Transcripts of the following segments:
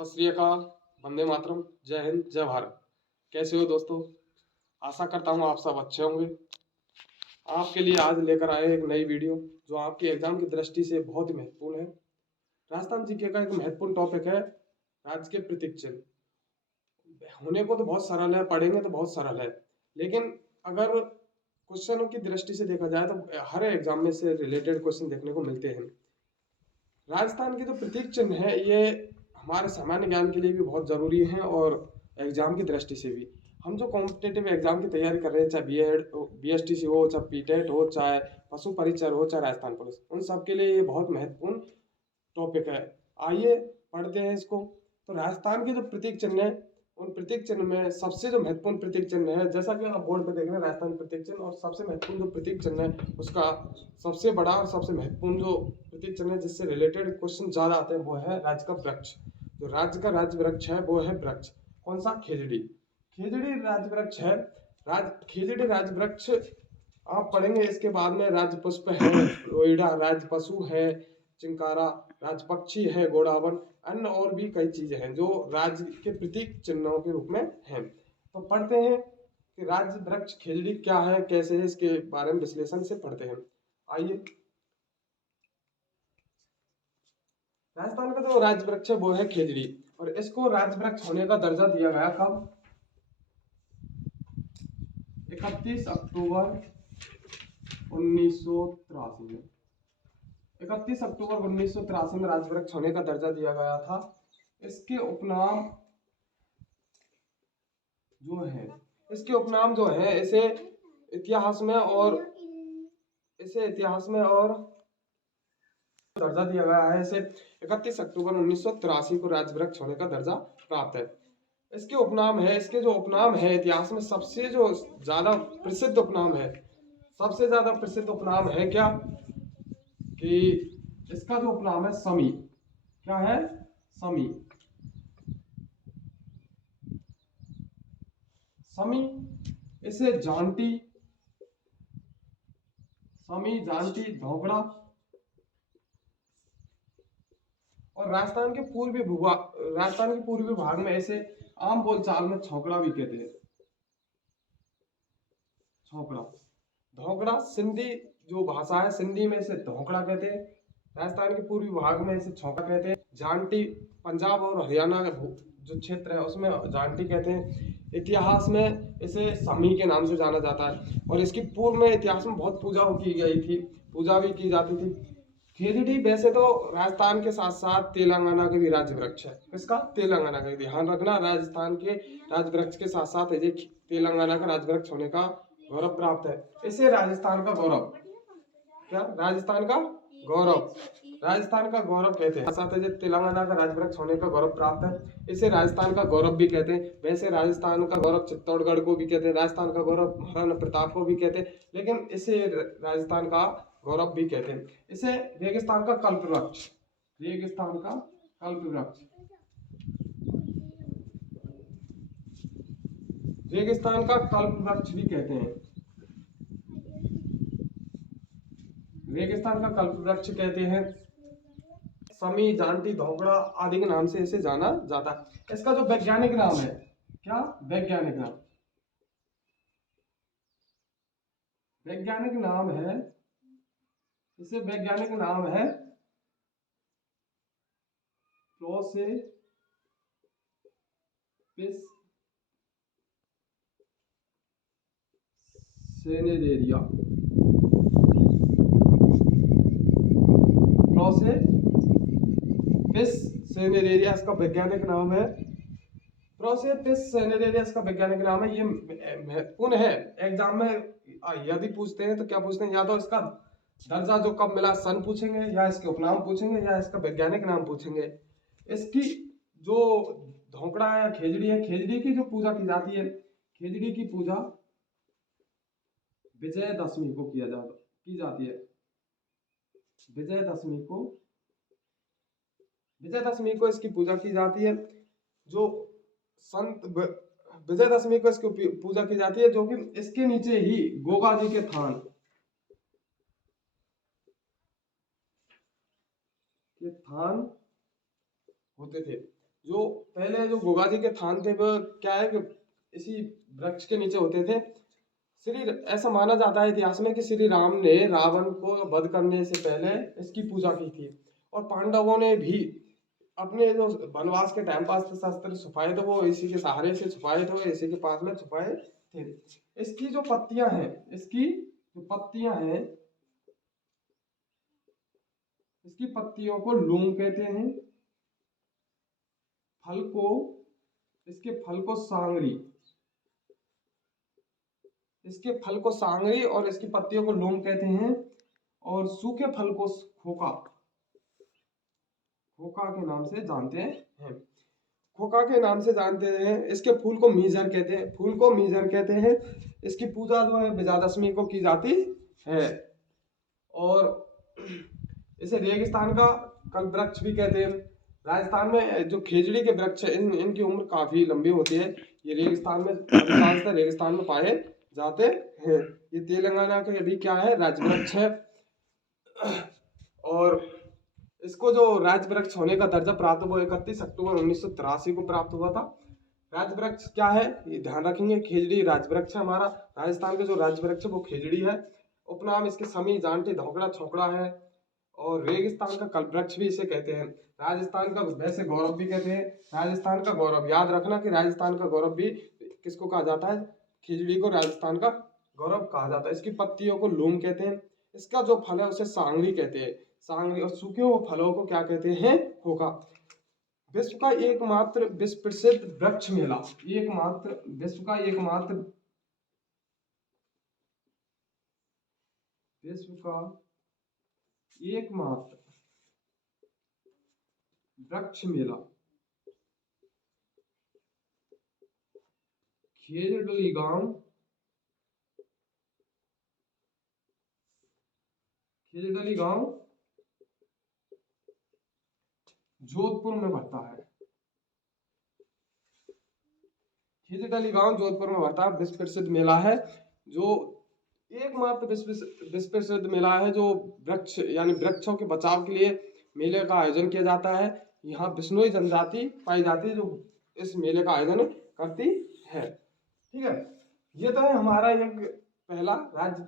सत श्री अकाल, वंदे मातरम, जय हिंद, जय भारत। कैसे हो दोस्तों? आशा करता हूँ आप सब अच्छे होंगे। आपके लिए आज लेकर आए एक नई वीडियो जो आपके एग्जाम की दृष्टि से बहुत ही महत्वपूर्ण है। राजस्थान जीके का एक महत्वपूर्ण टॉपिक है राज्य के प्रतीक चिन्ह। होने को तो बहुत सरल है, पढ़ेंगे तो बहुत सरल है, लेकिन अगर क्वेश्चनों की दृष्टि से देखा जाए तो हर एग्जाम में से रिलेटेड क्वेश्चन देखने को मिलते हैं। राजस्थान के जो प्रतीक चिन्ह है ये हमारे सामान्य ज्ञान के लिए भी बहुत जरूरी है और एग्जाम की दृष्टि से भी। हम जो कॉम्पिटेटिव एग्जाम की तैयारी कर रहे हैं, चाहे बीएड बीएसटीसी हो, चाहे पीटेट हो, चाहे पशु परिचर हो, चाहे राजस्थान पुलिस, उन सब के लिए ये बहुत महत्वपूर्ण टॉपिक है। आइए पढ़ते हैं इसको। तो राजस्थान के जो प्रतीक चिन्ह है, उन प्रतीक चिन्ह में सबसे जो महत्वपूर्ण प्रतीक चिन्ह है, जैसा कि आप बोर्ड पे देख रहे हैं राजस्थान प्रतीक चिन्ह, और सबसे महत्वपूर्ण जो प्रतीक चिन्ह है उसका सबसे बड़ा और सबसे महत्वपूर्ण जो प्रतीक चिन्ह है जिससे रिलेटेड क्वेश्चन ज्यादा आते हैं वो है राज्य का वृक्ष। जो राज्य का राज्य वृक्ष है वो है वृक्ष। कौन सा? खेजड़ी। खेजड़ी राज्य वृक्ष है। खेजड़ी राज्य वृक्ष आप पढ़ेंगे। इसके बाद में राज्य पुष्प है रोइडा, राज्य पशु है चिंकारा, राज्य पक्षी है गोडावन, अन्य और भी कई चीजें हैं जो राज्य के प्रतीक चिन्हों के रूप में हैं। तो पढ़ते हैं कि राज्य वृक्ष खेजड़ी क्या है, कैसे है, इसके बारे में विश्लेषण से पढ़ते हैं। आइए। राजस्थान का जो राज्य वृक्ष है वो है खेजड़ी, और इसको राज्य वृक्ष होने का दर्जा दिया गया कब? 31 अक्टूबर 1983 में। 31 अक्टूबर 1983 में राज्य वृक्ष होने का दर्जा दिया गया था। इसके उपनाम जो है इसे इतिहास में और दर्जा दिया गया है। इसे 31 अक्टूबर 1983 को राज्य वृक्ष होने का दर्जा प्राप्त है। इसके जो उपनाम है इतिहास में सबसे जो ज्यादा प्रसिद्ध उपनाम है क्या? कि इसका जो उपनाम है समी। क्या है? समी। समी, इसे जांटी, धोकड़ा, और राजस्थान के पूर्वी भाग में इसे आम बोलचाल में छौकड़ा भी कहते हैं। छौकड़ा, धोकड़ा सिंधी जो भाषा है, सिंधी में इसे धोकड़ा कहते हैं। राजस्थान के पूर्वी भाग में इसे छौकड़ा कहते हैं। जांटी पंजाब और हरियाणा का जो क्षेत्र है उसमें जांटी कहते हैं। इतिहास में इसे समी के नाम से जाना जाता है, और इसकी पूर्व में इतिहास में बहुत पूजा भी की जाती थी। खेजड़ी वैसे तो राजस्थान के साथ साथ तेलंगाना के भी राज्य वृक्ष है। किसका? तेलंगाना का। ध्यान रखना, राजस्थान के राज्य वृक्ष के साथ साथ तेलंगाना का राज्य वृक्ष होने का गौरव प्राप्त है। इसे राजस्थान का गौरव, क्या? राजस्थान का गौरव कहते हैं। साथ है तेलंगाना का राज्य वृक्ष होने का गौरव प्राप्त है, इसे राजस्थान का गौरव भी कहते हैं। वैसे राजस्थान का गौरव चित्तौड़गढ़ को भी कहते हैं, राजस्थान का गौरव महाराणा प्रताप को भी कहते हैं, लेकिन इसे राजस्थान का गौरव भी कहते हैं। इसे रेगिस्तान का कल्प वृक्ष भी कहते हैं। रेगिस्तान का कल्प वृक्ष कहते हैं। समी, जांटी, धोकड़ा आदि के नाम से इसे जाना जाता है। इसका जो वैज्ञानिक नाम है, क्या? वैज्ञानिक नाम है प्रोसेपिस सेनेरेरिया। इसका वैज्ञानिक नाम है। प्रोसेपिस सेनेरेरिया इसका वैज्ञानिक नाम है। ये महत्वपूर्ण है। एग्जाम में यदि पूछते हैं तो क्या पूछते हैं? या तो इसका दर्जा जो कब मिला सन पूछेंगे, या इसके उपनाम पूछेंगे, या इसका वैज्ञानिक नाम पूछेंगे। इसकी जो धोकड़ा है, खेजड़ी की जो पूजा की जाती है, खेजड़ी की पूजा विजयदशमी को की जाती है। विजयदशमी को इसकी पूजा की जाती है। जो संत विजयदशमी को इसकी पूजा की जाती है, जो कि इसके नीचे ही गोगा जी के थान होते थे। जो पहले जो गोगा जी के थान थे वो क्या है कि इसी वृक्ष के नीचे होते थे। श्री ऐसा माना जाता है इतिहास में कि श्री राम ने रावण को वध करने से पहले इसकी पूजा की थी, और पांडवों ने भी अपने जो वनवास के टाइम पास शस्त्र छुपाए थे वो इसी के सहारे से छुपाए थे, इसी के पास में छुपाए थे। इसकी जो पत्तियां हैं, इसकी जो पत्तियां हैं, इसकी पत्तियों को लूम कहते हैं, फल को, इसके फल को सांगरी, इसके फल को सांगरी और इसकी पत्तियों को लूम कहते हैं, और सूखे फल को खोका, खोका के नाम से जानते हैं, खोका के नाम से जानते हैं। इसके फूल को मीजर कहते हैं, फूल को मीजर कहते हैं। इसकी पूजा जो है विजयादशमी को की जाती है, और इसे रेगिस्तान का कल वृक्ष भी कहते हैं। राजस्थान में जो खेजड़ी के वृक्ष है इनकी उम्र काफी लंबी होती है। ये रेगिस्तान में अधिकांशतः रेगिस्तान में पाए जाते हैं। ये तेलंगाना के भी क्या है, राज्य वृक्ष है। और इसको जो राज्य वृक्ष होने का दर्जा प्राप्त हुआ 31 अक्टूबर 1983 को प्राप्त हुआ था। राज्य वृक्ष क्या है ये ध्यान रखेंगे, खेजड़ी राज्य वृक्ष है हमारा। राजस्थान का जो राज्य वृक्ष है वो खेजड़ी है। उपनाम इसके समी, जांटी, धोकड़ा, छोकड़ा है। और रेगिस्तान का कल्पवृक्ष भी इसे कहते हैं। राजस्थान का वैसे गौरव भी कहते हैं, राजस्थान का गौरव। याद रखना कि राजस्थान का गौरव भी किसको कहा जाता है, खिचड़ी को राजस्थान का गौरव कहा जाता है। इसकी पत्तियों को लूम कहते हैं। इसका जो फल है उसे सांगरी कहते हैं, सांगरी। और सूखे हुए फलों को क्या कहते हैं, खोखा। विश्व का एकमात्र विश्व प्रसिद्ध वृक्ष मेला, एकमात्र विश्व का एकमात्र विश्व का एकमात्र वृक्ष मेला खेजड़ी गांव, खेजड़ी गांव जोधपुर में भरता है। खेजड़ी गांव जोधपुर में भरता है। विश्व प्रसिद्ध मेला है, जो एकमात्र विश्व प्रसिद्ध मेला है जो वृक्ष यानी वृक्षों के बचाव के लिए मेले का आयोजन किया जाता है। यहाँ बिश्नोई जनजाति पाई जाती है जो इस मेले का आयोजन करती है। ठीक है, ये तो है हमारा एक पहला राज्य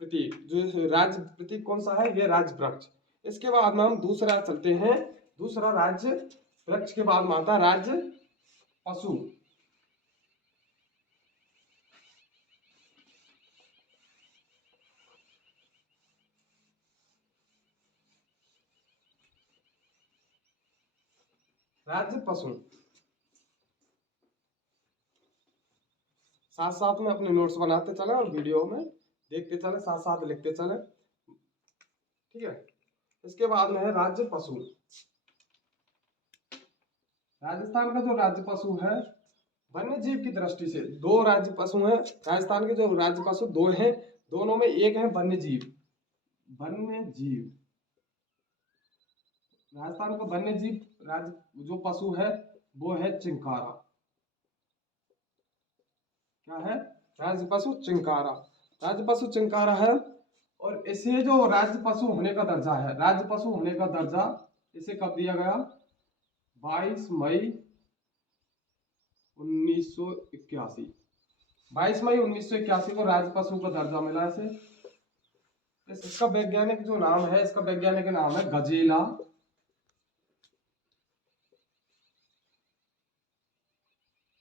प्रतीक। जो राज्य प्रतीक कौन सा है, ये राज्य वृक्ष। इसके बाद में हम दूसरा चलते हैं। दूसरा राज्य वृक्ष के बाद में आता है राज्य पशु। राज्य पशु, साथ साथ में अपने नोट्स बनाते चले और वीडियो में देखते चले, साथ साथ लिखते चले। ठीक है, इसके बाद में है राज्य पशु। राजस्थान का जो राज्य पशु है वन्य जीव की दृष्टि से दो राज्य पशु हैं। राजस्थान के जो राज्य पशु दो हैं, दोनों में एक है वन्य जीव। वन्य जीव, राजस्थान का वन्य जीव राज्य जो पशु है वो है चिंकारा। क्या है, राज्य पशु चिंकारा। राज्य पशु चिंकारा है। और इसे जो राज्य पशु होने का दर्जा है, राज्य पशु होने का दर्जा इसे कब दिया गया, 22 मई 1981। 22 मई 1981 को राज्य पशु का दर्जा मिला इसे। इसका वैज्ञानिक जो नाम है, इसका वैज्ञानिक नाम है गजेला,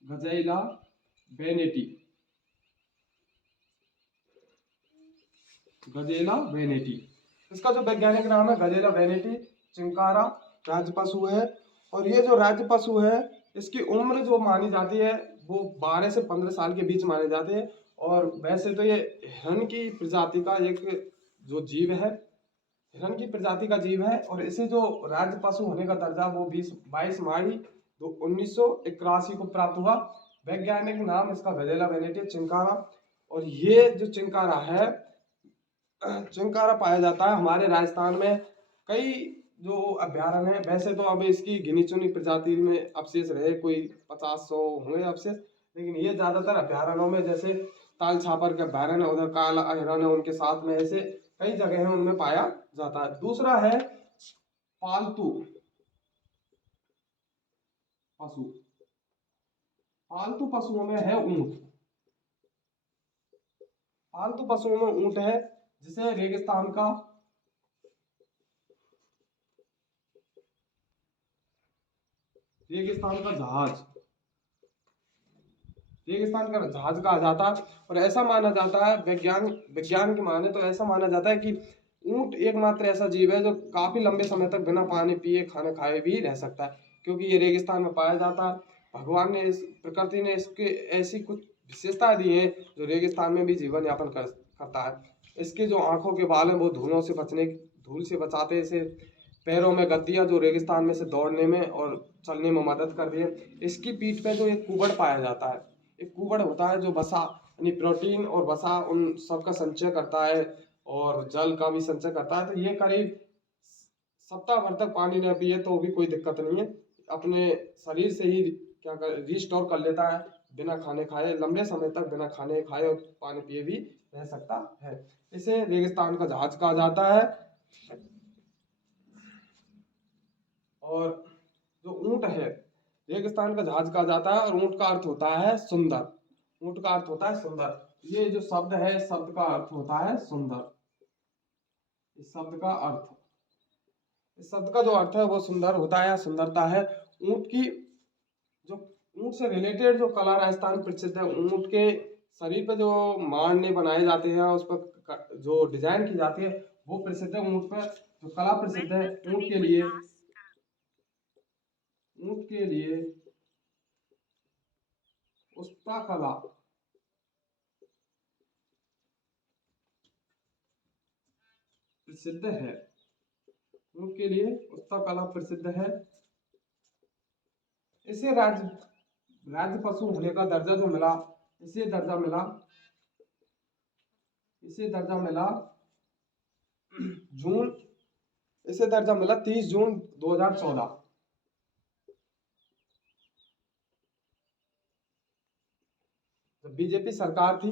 गजेला बेनेटी, गजेला बेनेटी। इसका जो वैज्ञानिक नाम है गजेला बेनेटी। चिंकारा राज्य पशु है। और ये जो राज्य पशु है इसकी उम्र जो मानी जाती है वो 12 से 15 साल के बीच माने जाते हैं। और वैसे तो ये हिरण की प्रजाति का एक जो जीव है, हिरण की प्रजाति का जीव है। और इसे जो राज्य पशु होने का दर्जा वो 22 मई 1981 को प्राप्त हुआ। वैज्ञानिक नाम इसका गजेला बेनेटी, चिंकारा। और ये जो चिंकारा है, चिंकारा पाया जाता है हमारे राजस्थान में कई जो अभ्यारण्य है। वैसे तो अब इसकी गिनी चुनी प्रजाति में अवशेष रहे कोई 50-100 होंगे अवशेष, लेकिन ये ज्यादातर अभ्यारण्यों में, जैसे ताल छापर के अभ्यारण्य, उधर काला हिरण है उनके साथ में, ऐसे कई जगह है उनमें पाया जाता है। दूसरा है पालतू। पशु। पालतू पशुओं में है ऊंट। पालतू पशुओं में ऊंट है, जिसे रेगिस्तान का जहाज, रेगिस्तान का जहाज कहा जाता है। और ऐसा माना जाता है, विज्ञान की माने तो ऐसा माना जाता है कि ऊंट एकमात्र ऐसा जीव है जो काफी लंबे समय तक बिना पानी पिए खाना खाए भी रह सकता है, क्योंकि ये रेगिस्तान में पाया जाता है। भगवान ने प्रकृति ने इसके ऐसी कुछ विशेषताएं दी हैं जो रेगिस्तान में भी जीवन यापन करता है। इसके जो आंखों के बाल हैं वो धूल से बचाते हैं इसे। पैरों में गद्दियां जो रेगिस्तान में से दौड़ने में और चलने में मदद करती है। इसकी पीठ पे जो एक कुबड़ पाया जाता है, एक कुबड़ होता है जो वसा यानी प्रोटीन और वसा उन सब का संचय करता है और जल का भी संचय करता है। तो ये करीब सप्ताह भर तक पानी न पिए तो भी कोई दिक्कत नहीं है, अपने शरीर से ही क्या कर रिस्टोर कर लेता है, बिना खाने खाए लंबे समय तक बिना खाने खाए और पानी पिए भी रह सकता है। इसे रेगिस्तान का जहाज कहा जाता है। और जो ऊंट है रेगिस्तान का जहाज कहा जाता है, और ऊंट का अर्थ होता है सुंदर। ऊंट का अर्थ होता है सुंदर। ये जो शब्द है, इस शब्द का अर्थ होता है सुंदर। इस शब्द का जो अर्थ है वो सुंदर होता है या सुंदरता है। ऊंट की जो ऊंट से रिलेटेड जो कला राजस्थान प्रसिद्ध है, ऊंट के शरीर पर जो मांडने बनाए जाते हैं, उस पर जो डिजाइन की जाती है वो प्रसिद्ध है। ऊंट पर जो कला प्रसिद्ध है, ऊंट के लिए उस्ता कला प्रसिद्ध है। ऊंट के लिए उस्ता कला प्रसिद्ध है। इसे राज्य पशु होने का दर्जा जो मिला, इसे दर्जा मिला 30 जून 2014। बीजेपी सरकार थी,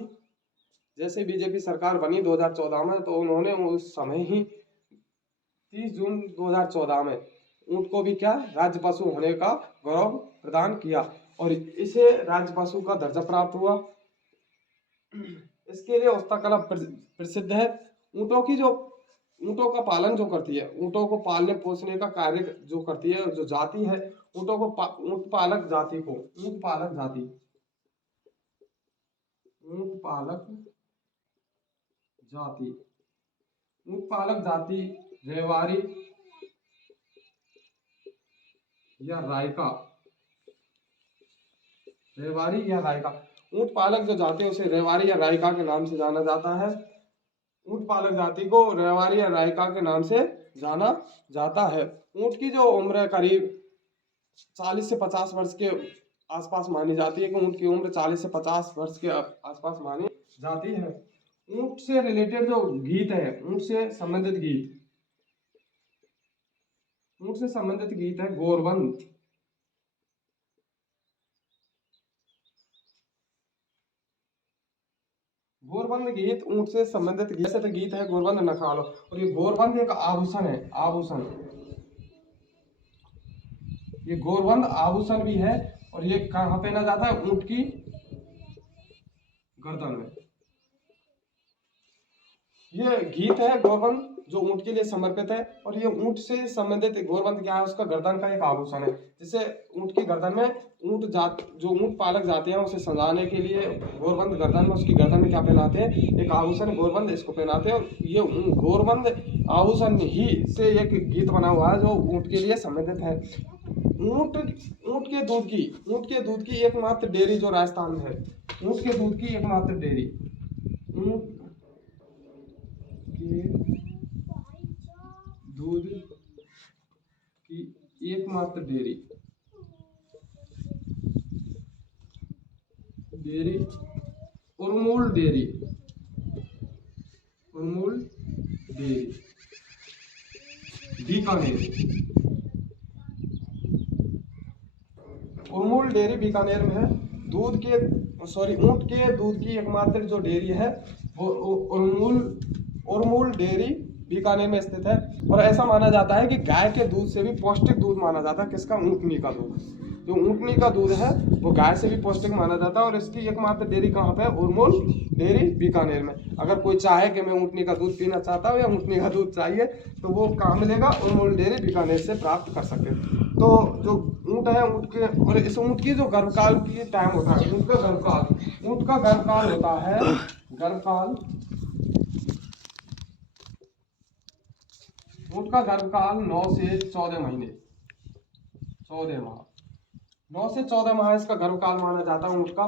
जैसे बीजेपी सरकार बनी 2014 में, तो उन्होंने उस समय ही 30 जून 2014 में ऊंट को भी क्या राज्य पशु होने का गौरव प्रदान किया और इसे राज्य पशु का दर्जा प्राप्त हुआ। इसके लिए उस्ता कला प्रसिद्ध है। ऊंटों का पालन जो करती है, ऊंटों को पालने पोसने का कार्य जो करती है, जो जाति है ऊंटों को ऊंट पालक जाति रेवारी या रायका। ऊंट पालक जो जाति है उसे रेवारी या रायका के नाम से जाना जाता है। ऊंट पालक जाति को रेवारी या रायका के नाम से जाना जाता है। ऊंट की जो उम्र है करीब 40 से 50 वर्ष के आसपास मानी जाती है, कि ऊंट की उम्र 40 से 50 वर्ष के आसपास मानी जाती है। ऊंट से रिलेटेड जो गीत है, ऊंट से संबंधित गीत है गोरबंद। गोरबंद गीत ऊंट से संबंधित गीत है गोरबंद नखालो। और ये गोरबंद एक आभूषण है, ये गोरबंद आभूषण भी है। और ये कहाँ पहना जाता है? ऊंट की गर्दन में। ये गीत है गोरबंद जो ऊंट के लिए समर्पित है। और ये ऊंट से संबंधित गोरबंद क्या है? उसका गर्दन का एक आभूषण है, जिसे ऊंट की गर्दन में जो ऊंट पालक जाते हैं उसे सजाने के लिए गोरबंद गर्दन में, उसकी गर्दन में क्या पहनाते हैं? एक आभूषण गोरबंद, इसको पहनाते हैं। और ये गोरबंद आभूषण ही से एक गीत बना हुआ है जो ऊंट के लिए संबंधित है। ऊंट के दूध की एकमात्र डेयरी जो राजस्थान में है, ऊंट के दूध की एकमात्र डेयरी, ऊंट के दूध की एकमात्र dairy Urmul dairy Bikaner. Urmul dairy Bikaner में है। ऊंट के दूध की एकमात्र जो डेयरी है वो उर्मूल डेयरी बीकानेर में स्थित है। और ऐसा माना जाता है कि गाय के दूध से भी पौष्टिक दूध माना जाता है किसका? ऊंटनी का दूध। जो ऊँटनी का दूध है वो गाय से भी पौष्टिक माना जाता है और इसकी एकमात्र डेयरी कहाँ पे है? उर्मुल डेयरी बीकानेर में। अगर कोई चाहे कि मैं ऊँटनी का दूध पीना चाहता हूँ या ऊँटनी का दूध चाहिए तो वो कहाँ मिलेगा? उर्मुल डेयरी बीकानेर से प्राप्त कर सकते हैं। तो जो ऊँट है, ऊँट के और इस ऊँट की जो गर्भकाल की टाइम होता है, ऊँट का गर्भकाल होता है ऊँट का गर्भकाल 9 से 14 महीने, 14 माह, 9 से 14 माह इसका गर्भकाल माना जाता है ऊँट का।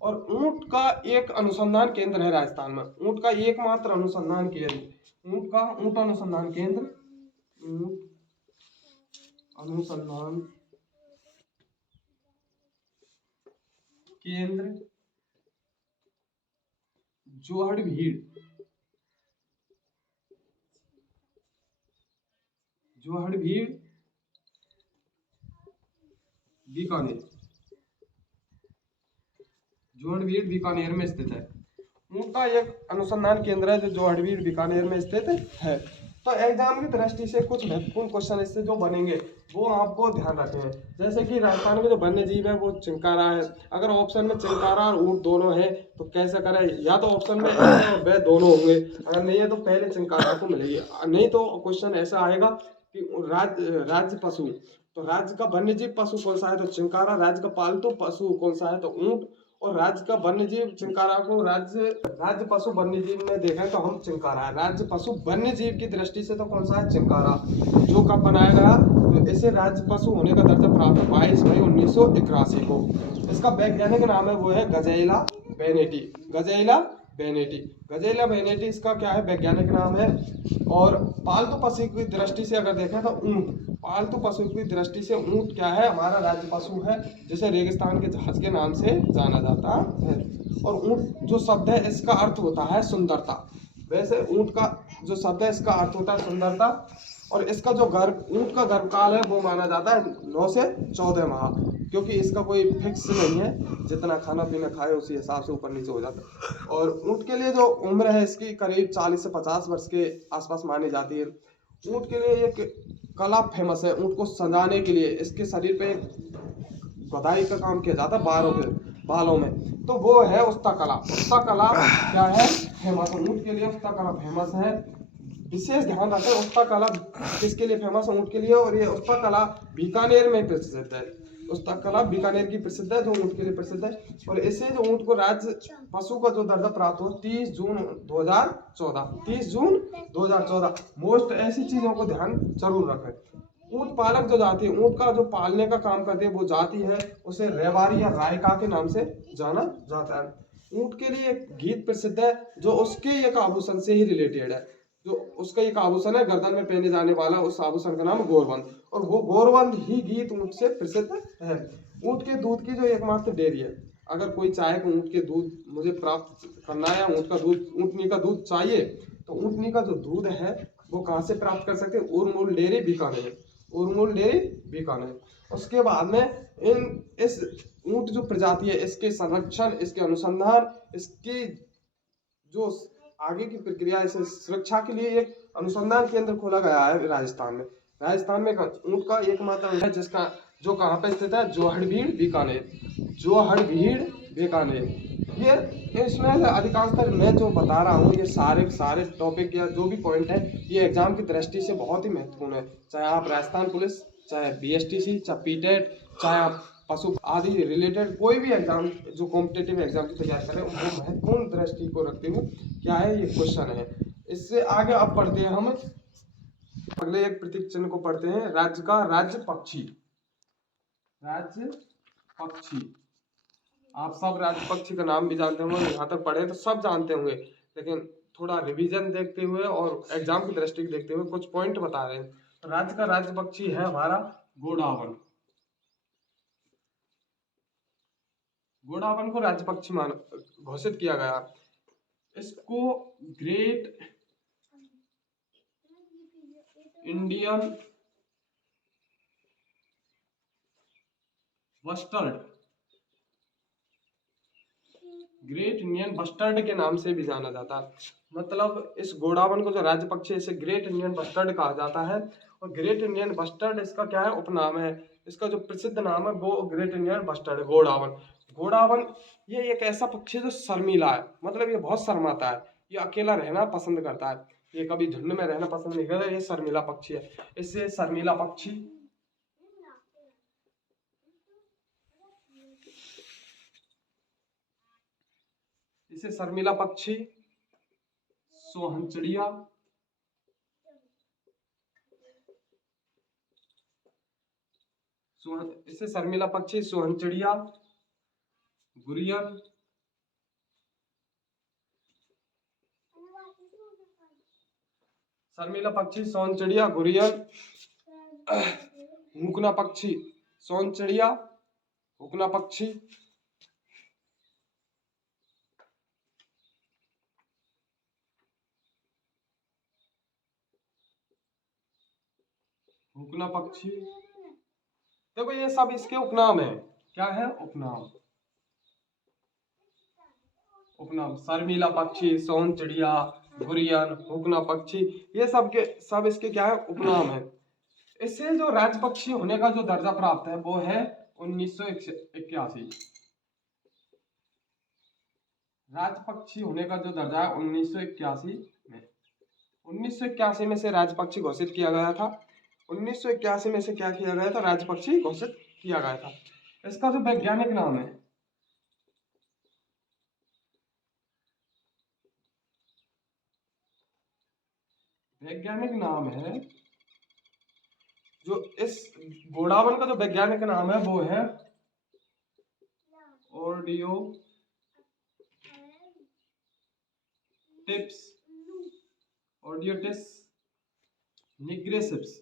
और ऊँट का एक अनुसंधान केंद्र है राजस्थान में, ऊँट का एकमात्र अनुसंधान केंद्र, ऊँट अनुसंधान केंद्र, ऊँट अनुसंधान केंद्र जोहड़भीड़ बीकानेर में स्थित है। उनका एक अनुसंधान केंद्र है जो जोहड़भीड़ बीकानेर में स्थित है। तो एग्जाम की दृष्टि से कुछ महत्वपूर्ण क्वेश्चन इससे जो बनेंगे वो आपको ध्यान रखने हैं। जैसे कि राजस्थान में जो वन्य जीव है वो चिंकारा है। अगर ऑप्शन में चिंकारा और ऊँट दोनों है तो कैसे करें? या तो ऑप्शन में और वे दोनों होंगे, अगर नहीं है तो पहले चिंकारा को मिलेगी, नहीं तो क्वेश्चन ऐसा आएगा कि राज्य पशु, तो राज्य का वन्य जीव पशु कौन सा है? तो चिंकारा। राज्य का पालतू पशु कौन सा है? तो ऊँट। और राज्य का वन्य जीव चिंकारा को राज्य पशु वन्य जीव में देखें तो हम चिंकारा है। राज्य पशु वन्य जीव की दृष्टि से तो कौन सा है? चिंकारा। जो कब बनाया गया? तो इसे राज्य पशु होने का दर्जा प्राप्त 22 मई 1981 को। इसका वैज्ञानिक नाम है वो है गजेला बेनेटी इसका क्या है? वैज्ञानिक नाम है। और पालतू पशु की दृष्टि से अगर देखें तो ऊँट, पालतू पशु की दृष्टि से ऊँट क्या है? हमारा राज्य पशु है जिसे रेगिस्तान के जहाज के नाम से जाना जाता है। और ऊँट जो शब्द है इसका अर्थ होता है सुंदरता। वैसे ऊँट का जो शब्द है इसका अर्थ होता है सुंदरता। और इसका जो ऊँट का गर्भकाल है वो माना जाता है 9 से 14 माह, क्योंकि इसका कोई फिक्स नहीं है, जितना खाना पीना खाए उसी हिसाब से ऊपर नीचे हो जाता है। और ऊँट के लिए जो उम्र है इसकी करीब 40 से 50 वर्ष के आसपास मानी जाती है। ऊँट के लिए एक कला फेमस है, ऊँट को सजाने के लिए इसके शरीर पे गदाई का काम किया जाता है बालों में, तो वो है उस्ता कला क्या है? फेमस। ऊँट के लिए उस्ता कला फेमस है। विशेष ध्यान रखें, उस्ता कला किसके लिए फेमस है? ऊँट के लिए। और ये उस्ता कला बीकानेर में प्रसिद्ध है। उस्ता कला बीकानेर की प्रसिद्ध है, जो ऊँट के लिए प्रसिद्ध है। और इससे जो ऊँट को राज्य पशु का जो दर्जा प्राप्त हो 30 जून 2014। मोस्ट ऐसी चीजों को ध्यान जरूर रखें। ऊँट पालक जो जाति है, ऊँट का जो पालने का काम करती है वो जाति है, उसे रेवारी या रायका के नाम से जाना जाता है। ऊँट के लिए एक गीत प्रसिद्ध है जो उसके एक आभूषण से ही रिलेटेड है। जो उसका एक आभूषण है गर्दन में पहने जाने वाला, उस आभूषण का नाम गोरबंद, और वो गोरबंद ही गीत ऊँट से प्रसिद्ध है। ऊँट के दूध की जो एकमात्र डेयरी है, अगर कोई चाहे कि ऊँट के दूध मुझे प्राप्त करना है या ऊँटनी का दूध चाहिए, तो ऊँटनी का जो दूध है वो कहाँ से प्राप्त कर सकते हैं? उर्मुल डेयरी बीकानेर। उसके बाद में इस ऊँट जो प्रजाति है इसके संरक्षण, इसके अनुसंधान, इसकी जो आगे की प्रक्रिया, इसे सुरक्षा के लिए एक अनुसंधान केंद्र खोला गया है राजस्थान में। ऊँट का एकमात्र है जिसका जो कहाँ पे स्थित है? जोहड़भीड़ बीकानेर। ये इसमें अधिकांशतर मैं जो बता रहा हूँ ये सारे टॉपिक या जो भी पॉइंट है ये एग्जाम की दृष्टि से बहुत ही महत्वपूर्ण है। चाहे आप राजस्थान पुलिस, चाहे BSTC, चाहे PTET, चाहे आप पशु आदि रिलेटेड कोई भी एग्जाम जो कॉम्पिटेटिव एग्जाम की तैयारी करें, वो महत्वपूर्ण दृष्टि को रखते हुए क्या है ये क्वेश्चन है। इससे आगे अब पढ़ते हैं हम अगले एक प्रतीक चिन्ह को पढ़ते हैं, राज्य पक्षी। आप सब राज्य पक्षी का नाम भी जानते होंगे, यहाँ तक पढ़े तो सब जानते होंगे, लेकिन थोड़ा रिवीजन देखते हुए और एग्जाम की दृष्टि देखते हुए कुछ पॉइंट बता रहे हैं। तो राज्य पक्षी है हमारा गोडावन को राज्य पक्षी घोषित किया गया। इसको ग्रेट इंडियन बस्टर्ड के नाम से भी जाना जाता है। मतलब इस गोडावन को जो राज्य पक्षी है इसे ग्रेट इंडियन बस्टर्ड कहा जाता है। और ग्रेट इंडियन बस्टर्ड इसका क्या है? उपनाम है। इसका जो प्रसिद्ध नाम है वो ग्रेट इंडियन बस्टर्ड है, गोडावन। गोडावन ये एक ऐसा पक्षी है जो शर्मीला है, मतलब ये बहुत शर्माता है, ये अकेला रहना पसंद करता है, ये कभी झुंड में रहना पसंद नहीं करता, ये शर्मीला पक्षी है। इससे शर्मीला पक्षी इसे शर्मीला पक्षी, सोहनचिड़िया, इसे शर्मीला पक्षी, सोहनचिड़िया, गुरियन, शर्मीला पक्षी, सोहनचिड़िया, गुरियन, हुकना पक्षी, सोहनचिड़िया, हुकना पक्षी, हुकना पक्षी। देखो ये सब इसके उपनाम है। क्या है? उपनाम। उपनाम शर्मीला पक्षी, सोहनचिड़िया, गुरियन, हुकना पक्षी, ये सब के सब इसके क्या है? उपनाम है। इससे जो राज्य पक्षी होने का जो दर्जा प्राप्त है वो है 1981। राज्य पक्षी होने का जो दर्जा है 1981 में, 1981 में से राज्य पक्षी घोषित किया गया था। 1981 में से क्या किया गया था? राज्य पक्षी घोषित किया गया था। इसका जो वैज्ञानिक नाम है, वैज्ञानिक नाम है जो इस गोडावन का जो वैज्ञानिक नाम है वो है ऑर्डियो टिप्स, ऑडियोटिस निग्रेसिप्स।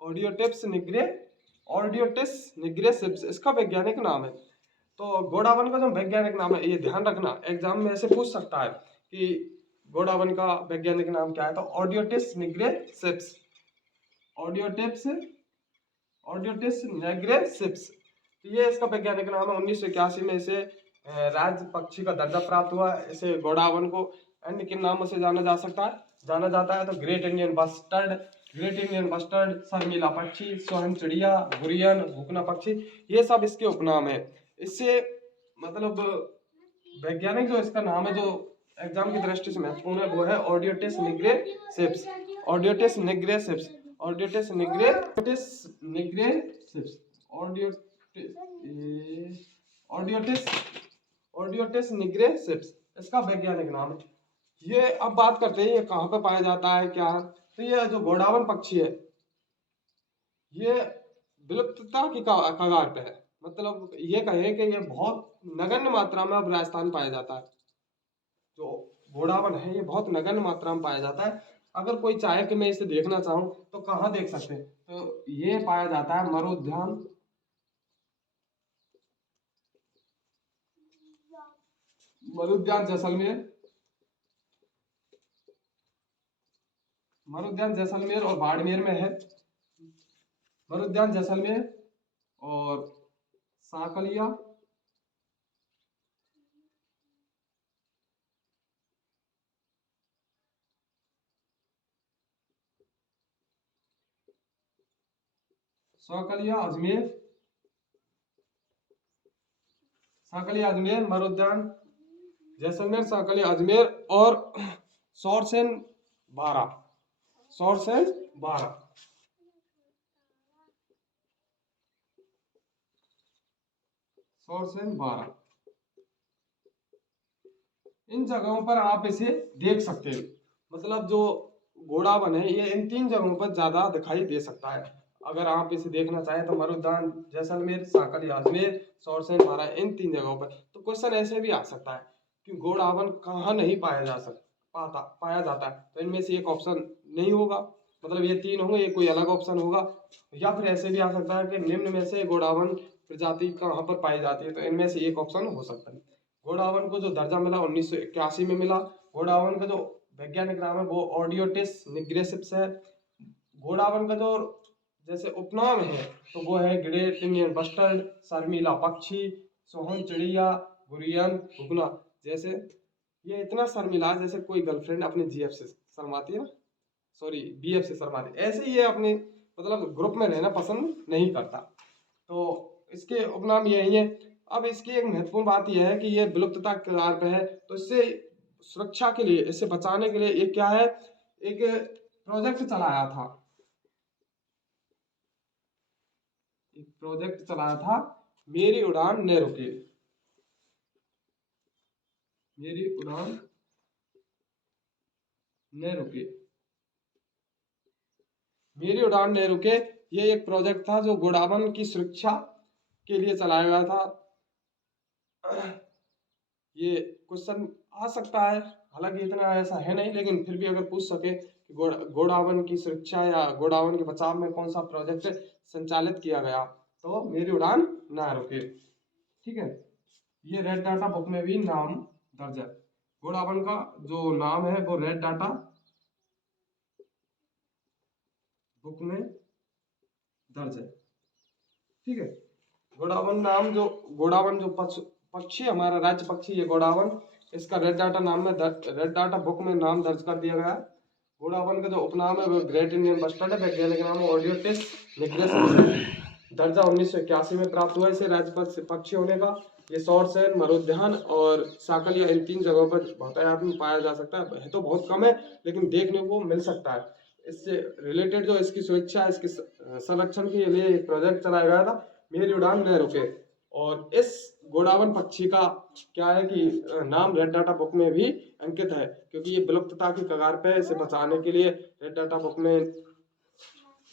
ऑडियोटिस निग्रेसिप्स इसका वैज्ञानिक नाम है। तो गोडावन का जो वैज्ञानिक नाम है, ये ध्यान रखना, एग्जाम में ऐसे पूछ सकता है कि गोडावन का वैज्ञानिक नाम क्या है, तो ऑडियोटिस निग्रेसिप्स, ऑडियोटिप्स ऑडियोटिस निग्रेसिप्स, ये इसका वैज्ञानिक नाम है। 1981 में इसे राज्य पक्षी का दर्जा प्राप्त हुआ। इसे गोडावन को अन्य किन नामों से जाना जाता है तो great Indian bustard, great Indian bustard, शर्मीला पक्षी, सोहन चिड़िया, गुरियन, हुकना पक्षी, ये सब इसके उपनाम है। इससे मतलब वैज्ञानिक जो इसका नाम है जो एग्जाम की दृष्टि से महत्वपूर्ण है वो है ऑडियोटिस निग्रेसिप्स, ऑडियोटिस निग्रेसिप्स, ऑडियोटिस निग्रेसिप्स, ऑडियोटिस ऑडियोटिस निग्रेसिप्स इसका वैज्ञानिक नाम है। ये अब बात करते हैं ये कहाँ पे पाया जाता है क्या, तो ये जो गोडावन पक्षी है ये विलुप्तता की कगार पे है, मतलब ये कहें कि ये बहुत नगण्य मात्रा में अब राजस्थान पाया जाता है। जो घोड़ावन है ये बहुत नगण्य मात्रा में पाया जाता है। अगर कोई चाहे कि मैं इसे देखना चाहूँ तो कहाँ देख सकते हैं, तो ये पाया जाता है मरुद्यान, मरुद्यान जैसलमेर, मरुद्यान जैसलमेर और बाड़मेर में है। मरुद्यान जैसलमेर और साकलिया, साकलिया अजमेर, साकलिया अजमेर, मरुद्यान जैसलमेर, साकलिया अजमेर और सौरसेन 12, सौरसेन 12, सौरसेन 12, इन जगहों पर आप इसे देख सकते हो। मतलब जो घोड़ावन है ये इन 3 जगहों पर ज्यादा दिखाई दे सकता है। अगर आप इसे देखना चाहें तो मरुद्यान जैसलमेर, साकलिया अजमेर, सौरसेन 12, इन 3 जगहों पर। तो क्वेश्चन ऐसे भी आ सकता है कि घोड़ावन कहाँ नहीं पाया जाता है, तो इनमें से एक ऑप्शन नहीं होगा, मतलब ये 3 होंगे, ये कोई अलग ऑप्शन होगा। या फिर ऐसे भी आ सकता है कि निम्न में से घोड़ावन प्रजाति कहाँ पर पाई जाती है, तो इनमें से एक ऑप्शन हो सकता है। घोड़ावन को जो दर्जा मिला 1981 में मिला। घोड़ावन का जो वैज्ञानिक नाम है वो ऑडियोटिस निग्रेसिप्स है। घोड़ावन का जो जैसे उपनाम है तो वो है ग्रेट इंडियन बस्टर्ड, शर्मीला पक्षी, सोहन चिड़िया, गुरियन, हुगना। जैसे ये इतना शर्मिला जैसे कोई गर्लफ्रेंड अपने जीएफ से शर्माती है ना, सॉरी बीएफ से शर्माती है, ऐसे ही ये अपने मतलब ग्रुप में रहना पसंद नहीं करता। तो इसके उपनाम यही है। अब इसकी एक महत्वपूर्ण बात यह है कि ये विलुप्तता के कगार पे है, तो इससे सुरक्षा के लिए, इससे बचाने के लिए एक क्या है, एक प्रोजेक्ट चलाया था, एक प्रोजेक्ट चलाया था, मेरी उड़ान न रुके। मेरी उड़ान न रुके, मेरी उड़ान न रुके, ये एक प्रोजेक्ट था जो गोडावण की सुरक्षा के लिए चलाया गया था। ये क्वेश्चन आ सकता है, हालांकि इतना ऐसा है नहीं, लेकिन फिर भी अगर पूछ सके कि गोडावण की सुरक्षा या गोडावण के बचाव में कौन सा प्रोजेक्ट संचालित किया गया, तो मेरी उड़ान ना रुके। ठीक है, ये रेड डाटा बुक में भी नाम दर्ज है। गोडावण का जो नाम है वो रेड डाटा बुक में दर्ज है। ठीक है, गोडावण नाम जो गोडावण जो पक्षी हमारा राज्य पक्षी है गोडावण, इसका रेड डाटा नाम में रेड डाटा बुक में नाम दर्ज कर दिया गया है। गोडावण का जो उपनाम है वो ग्रेट इंडियन बस्टर्ड है, वैज्ञानिक नाम है ओडियोटिस निग्रस, दर्जा 1981 में प्राप्त हुआ इसे राज्य पक्षी होने का। ये सौरसेन, मरुद्यान और साकलिया इन 3 जगहों पर बहुतायत में पाया जा सकता है तो बहुत कम है, लेकिन देखने को मिल सकता है। इससे रिलेटेड जो इसकी सुरक्षा, इसके संरक्षण के लिए एक प्रोजेक्ट चलाया गया था, मेरी उड़ान न रुके। और इस गोडावण पक्षी का क्या है कि नाम रेड डाटा बुक में भी अंकित है, क्योंकि ये विलुप्तता की कगार पे है। इसे बचाने के लिए रेड डाटा बुक में,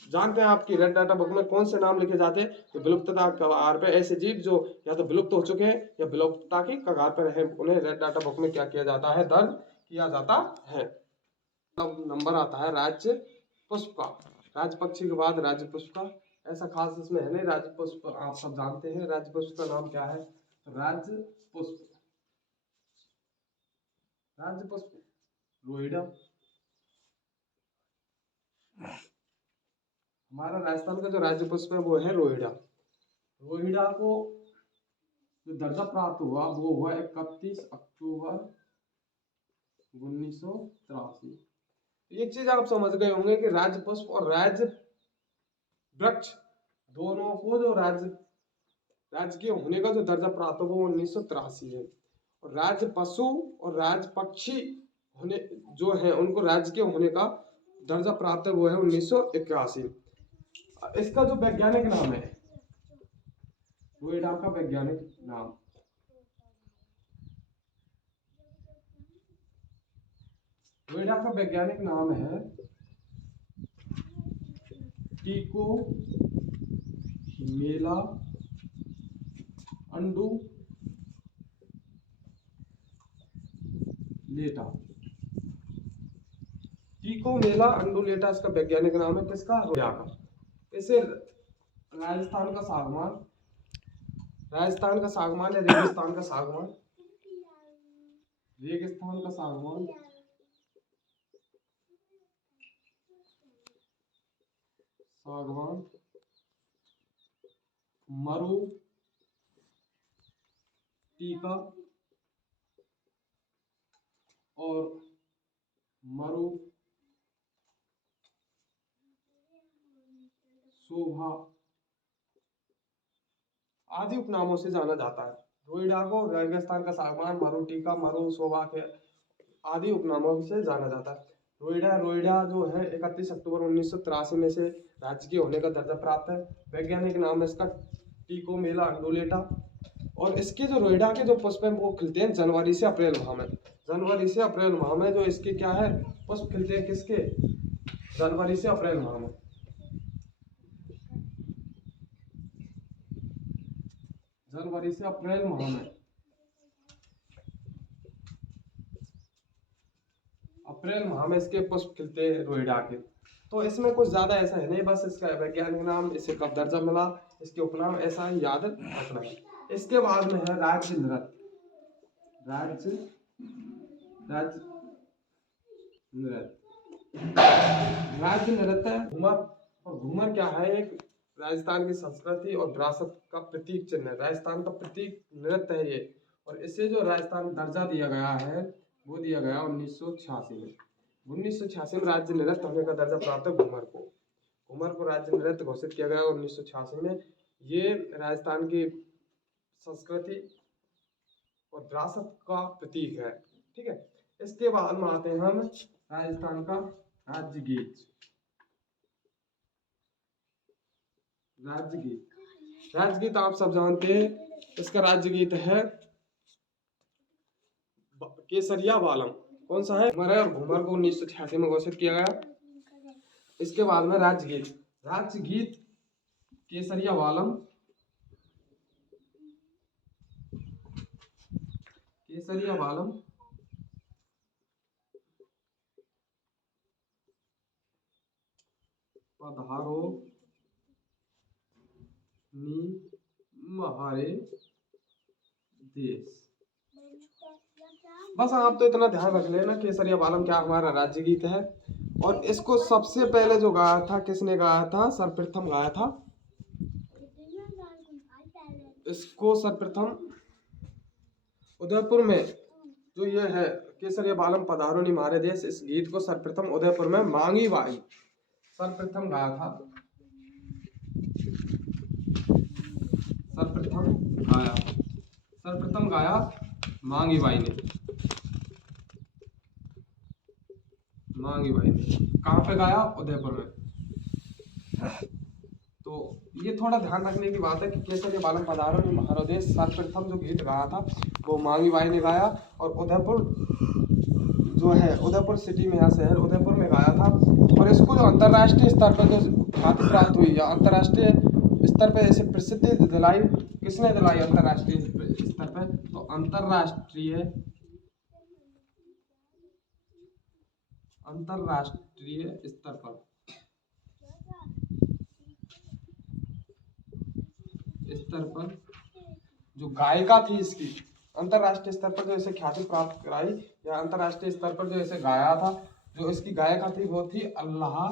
जानते हैं आपकी रेड डाटा बुक में कौन से नाम लिखे जाते हैं, तो विलुप्तता की कगार पे ऐसे जीव जो या तो विलुप्त हो चुके हैं या विलुप्तता की कगार पर रहे, उन्हें रेड डाटा बुक में क्या किया जाता है, दर्ज किया जाता है। अब नंबर आता है राज्य पुष्प का। राज्य पक्षी के बाद राज्य पुष्प का ऐसा खास इसमें है नहीं। राज्य पुष्प आप सब जानते हैं, राज्य पुष्प का नाम क्या है, राज्य पुष्प, राज्य पुष्प रोहिड़ा। हमारा राजस्थान का जो राज्य पुष्प है वो है रोहिड़ा। रोहिड़ा को जो दर्जा प्राप्त हुआ वो हुआ 31 अक्टूबर 1983। एक चीज आप समझ गए होंगे कि राज्य पुष्प और राज्य वृक्ष दोनों को जो राजकीय होने का जो दर्जा प्राप्त हुआ वो 1983 है, और राज्य पशु और राज्य पक्षी होने जो है उनको राजकीय होने का दर्जा प्राप्त है वो है 1981। इसका जो वैज्ञानिक नाम है, रोइडा का वैज्ञानिक नाम, रोइडा का वैज्ञानिक नाम है टीको मेला अंडू लेटा। टीको मेला अंडू लेटा इसका वैज्ञानिक नाम है, किसका, रोइडा का। इसे राजस्थान का सागवान, राजस्थान का सागवान या रेगिस्तान का सागवान, रेगिस्तान का सागवान, सागवान, मरु टीका और मरु शोभा आदि उपनामों से जाना जाता है। रोइडा को रेगिस्तान का सागवान, मरु टीका, मरु शोभा के आदि उपनामों से जाना जाता है। रोइडा जो है 31 अक्टूबर 1983 में से राजकीय होने का दर्जा प्राप्त है। वैज्ञानिक नाम है इसका टीको मेला अंडुलेटा। और इसके जो रोइडा के जो पुष्प हैं वो खिलते हैं जनवरी से अप्रैल माह में। जनवरी से अप्रैल माह में जो इसके क्या है पुष्प खिलते हैं, किसके, जनवरी से अप्रैल माह में। जनवरी से अप्रैल माह में, अप्रैल माह में इसके पुष्प खिलते हैं रोइडा के। तो इसमें कुछ ज्यादा ऐसा है नहीं, बस इसका वैज्ञानिक नाम, इसे कब दर्जा मिला, इसके उपनाम, ऐसा ही याद रखना है। इसके बाद में है राज्य नृत्य। राज्य राज्य नृत्य, राज्य नृत्य घूमर। और घूमर क्या है, एक राजस्थान की संस्कृति और विरासत का प्रतीक चिन्ह है, राजस्थान का प्रतीक नृत्य है ये। और इसे जो राजस्थान दर्जा दिया गया है वो दिया गया 1986 में। 1986 में राज्य नृत्य होने का दर्जा प्राप्त है घूमर को। घूमर को राज्य नृत्य घोषित किया गया 1986 में। ये राजस्थान की संस्कृति और विरासत का प्रतीक है। ठीक है, इसके बाद में आते हैं हम राजस्थान का राज्य गीत। राज्य गीत आप सब जानते हैं, इसका राज्य गीत है केसरिया बालम। कौन सा है? घूमर है, और घूमर को 1986 में घोषित किया गया। इसके बाद में राज्य गीत केसरिया बालम, केसरिया बालम पधारो नी महारे देश। बस आप तो इतना ध्यान रख लेना केसरिया बालम क्या हमारा राज्य गीत है। और इसको सबसे पहले जो गाया था, किसने गाया था? सर्वप्रथम गाया था इसको सर्वप्रथम उदयपुर में, जो ये है केसरिया बालम पधारो नी महारे देश, इस गीत को सर्वप्रथम उदयपुर में मांगी बाई सर्वप्रथम गाया था। सर्वप्रथम गाया मांगी बाई ने। कहाँ पे गाया? उदयपुर में। तो ये थोड़ा ध्यान रखने की बात है कि केसरिया बालम पधारो नी महारे देश सर्वप्रथम जो गीत गाया था वो मांगी बाई ने गाया, और उदयपुर जो है, उदयपुर सिटी में, यहाँ शहर उदयपुर में गाया था। और इसको जो अंतर्राष्ट्रीय स्तर पर जो ख्याति प्राप्त हुई, या अंतर्राष्ट्रीय स्तर पर इसे प्रसिद्धि दिलाई, किसने दिलाई अंतर्राष्ट्रीय स्तर पर? तो अंतर्राष्ट्रीय स्तर पर जो गायिका थी इसकी, अंतर्राष्ट्रीय स्तर पर जो इसे ख्याति प्राप्त कराई, या अंतर्राष्ट्रीय स्तर पर जो इसे गाया था, जो इसकी गायिका थी वो थी अल्लाह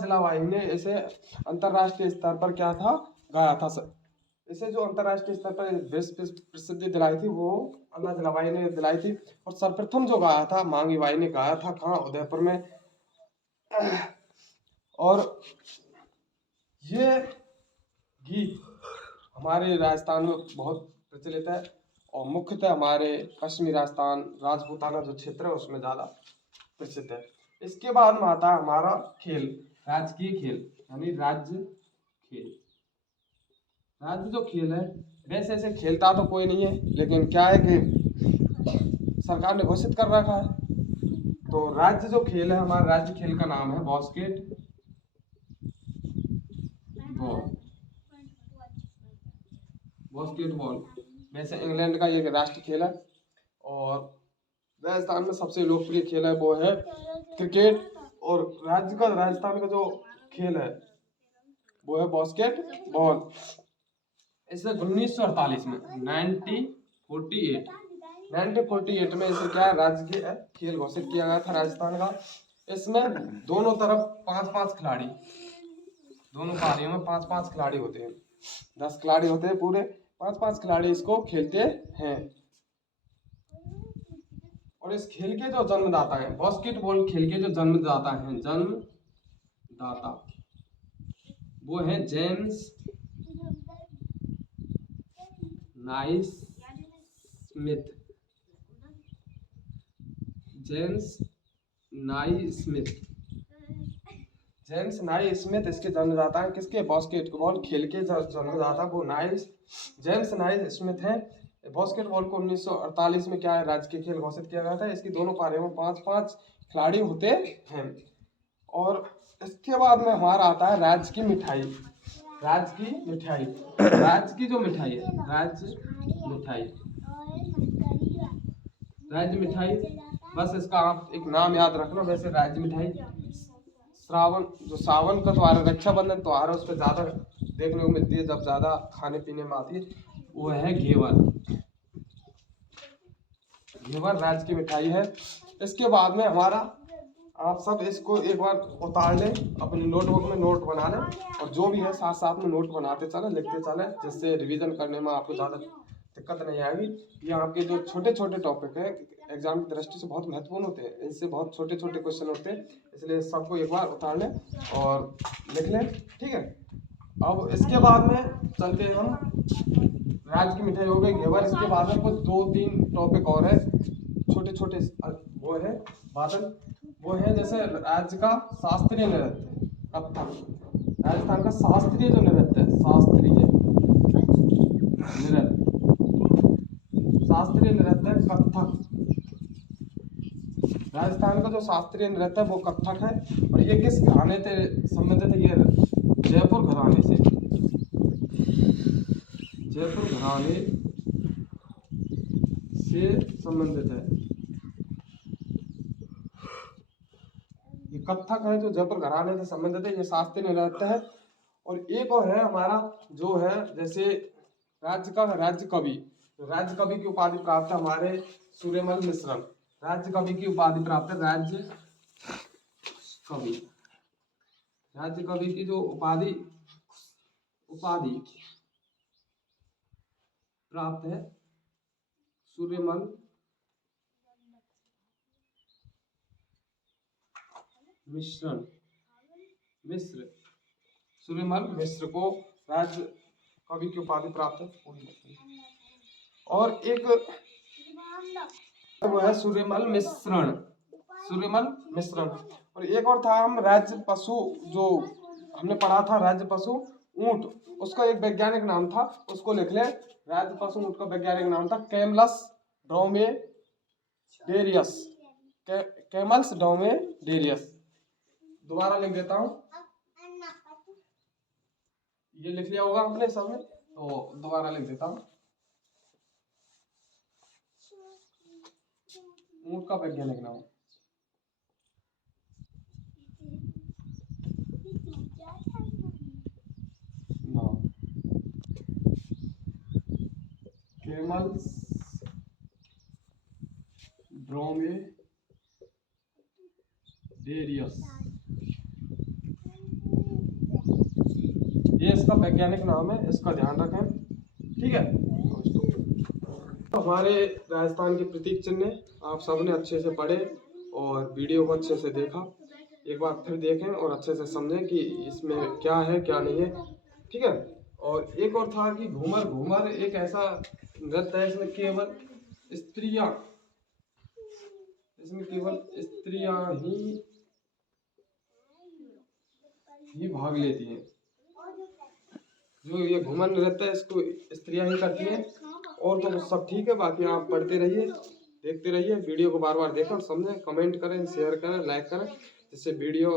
जलाबाई ने इसे अंतर्राष्ट्रीय स्तर पर क्या था? गाया था। इसे जो अंतर्राष्ट्रीय स्तर पर विश्व प्रसिद्धि दिलाई थी वो अल्लाह जलाबाई ने दिलाई थी। और सर्वप्रथम जो गाया था मांगी बाई ने गाया था, कहाँ? उदयपुर में। और ये गीत हमारे राजस्थान में बहुत प्रचलित है, और मुख्यतः हमारे पश्चिमी राजस्थान राजपूताना जो क्षेत्र है उसमें ज़्यादा प्रसिद्ध है। इसके बाद में आता है हमारा खेल, राजकीय खेल, यानी राज्य खेल। राज्य जो खेल है, वैसे ऐसे खेलता तो कोई नहीं है, लेकिन क्या है कि सरकार ने घोषित कर रखा है। तो राज्य जो खेल है, हमारा राज्य खेल का नाम है बास्केटबॉल। वैसे इंग्लैंड का ये राष्ट्रीय खेल है, और राजस्थान में सबसे लोकप्रिय खेल है वो है क्रिकेट। और राजस्थान का जो खेल है वो है बास्केटबॉल। इसे 1948 में 1948 में इसे क्या राज्य खेल घोषित किया गया था राजस्थान का। इसमें दोनों तरफ 5-5 खिलाड़ी, दोनों पारियों में 5-5 खिलाड़ी होते हैं, 10 खिलाड़ी होते हैं पूरे, 5-5 खिलाड़ी इसको खेलते हैं। और इस खेल के जो जन्मदाता हैं, बास्केटबॉल खेल के जो जन्मदाता वो है जेम्स नाइस्मिथ। जेम्स नाइस्मिथ इसके जन्मदाता हैं। किसके? बास्केटबॉल खेल के जन्मदाता वो जेम्स नाइस्मिथ हैं। बास्केटबॉल को 1948 में क्या है राज्य के खेल घोषित किया गया था। इसकी दोनों पारियों में 5-5 खिलाड़ी होते हैं। और इसके बाद में हमारा आता है राज्य की मिठाई। राज्य की जो मिठाई है, राज्य मिठाई, बस इसका आप एक नाम याद रखना। वैसे राज्य मिठाई सावन का त्योहार, रक्षाबंधन त्योहार है, उस पर ज्यादा देखने को मिलती है, जब ज्यादा खाने पीने में आती है, वो है घेवर राज्य की मिठाई है। इसके बाद में हमारा आप सब इसको एक बार उतार लें, अपनी नोटबुक में नोट बना लें और जो भी है साथ साथ में नोट बनाते चलें, लिखते चलें, जिससे रिवीजन करने में आपको ज़्यादा दिक्कत नहीं आएगी। ये आपके जो छोटे छोटे टॉपिक हैं एग्जाम की दृष्टि से बहुत महत्वपूर्ण होते हैं, इनसे बहुत छोटे छोटे क्वेश्चन होते हैं, इसलिए सबको एक बार उतार लें और लिख लें। ठीक है, अब इसके बाद में चलते हैं हम, राज की मिठाई हो गई घेवर, इसके बाद में कुछ 2-3 टॉपिक और है छोटे छोटे, वो है बादल, वो है जैसे राज्य का शास्त्रीय नृत्य कथक, राजस्थान का शास्त्रीय जो नृत्य है, शास्त्रीय नृत्य कथक, राजस्थान का जो शास्त्रीय नृत्य है वो कथक है। और ये किस घराने से संबंधित है? ये जयपुर घराने से, जयपुर घराने से संबंधित है। ये कथक है जो जयपुर घराने से संबंधित है, ये शास्त्रीय नृत्य है। और एक और है हमारा जो है जैसे राज्य का राज्य कवि, राज्य कवि की उपाधि प्राप्त है हमारे सूर्यमल मिश्र, राज्य कवि की उपाधि प्राप्त है, राज्य कवि, राज्य कवि की जो उपाधि प्राप्त है सूर्यमल मिश्र, सूर्यमल मिश्र को राज्य कवि की उपाधि प्राप्त है। और एक वो है सूर्यमल मिश्रण, और एक और था हम राज्य पशु, जो हमने पढ़ा था राज्य पशु ऊंट, उसका एक वैज्ञानिक नाम था, उसको लिख ले। राज्य पशु ऊंट का वैज्ञानिक नाम था कैमलस ड्रोमेडेरियस, कैमल्स ड्रोमेडेरियस। दोबारा लिख देता हूँ, ये लिख लिया होगा आपने सबने, तो दोबारा लिख देता हूँ। ऊंट का वैज्ञानिक नाम कैमल्स ड्रोमेडेरियस, ये इसका वैज्ञानिक नाम है, इसका ध्यान रखें। ठीक है, तो हमारे राजस्थान के प्रतीक चिन्ह आप सबने अच्छे से पढ़े और वीडियो को अच्छे से देखा, एक बार फिर देखें और अच्छे से समझें कि इसमें क्या है क्या नहीं है। ठीक है, और एक और था कि घूमर, घूमर एक ऐसा नृत्य है इसमें केवल स्त्रियां ही भाग लेती हैं। जो ये घूमर नृत्य है इसको स्त्रियां ही करती हैं, और तो सब ठीक है। बाकी आप पढ़ते रहिए, देखते रहिए, वीडियो को बार बार देखें और समझें, कमेंट करें, शेयर करें, लाइक करें, जिससे वीडियो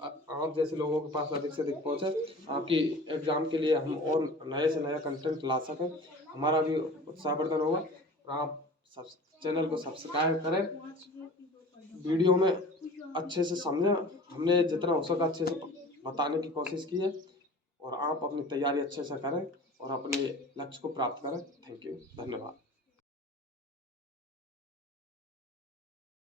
आप जैसे लोगों के पास अधिक से अधिक पहुंचे, आपकी एग्जाम के लिए हम और नए से नया कंटेंट ला सकें, हमारा भी उत्साहवर्धन होगा। और आप चैनल को सब्सक्राइब करें, वीडियो में अच्छे से समझें, हमने जितना हो सका अच्छे से बताने की कोशिश की है, और आप अपनी तैयारी अच्छे से करें और अपने लक्ष्य को प्राप्त करें। थैंक यू, धन्यवाद।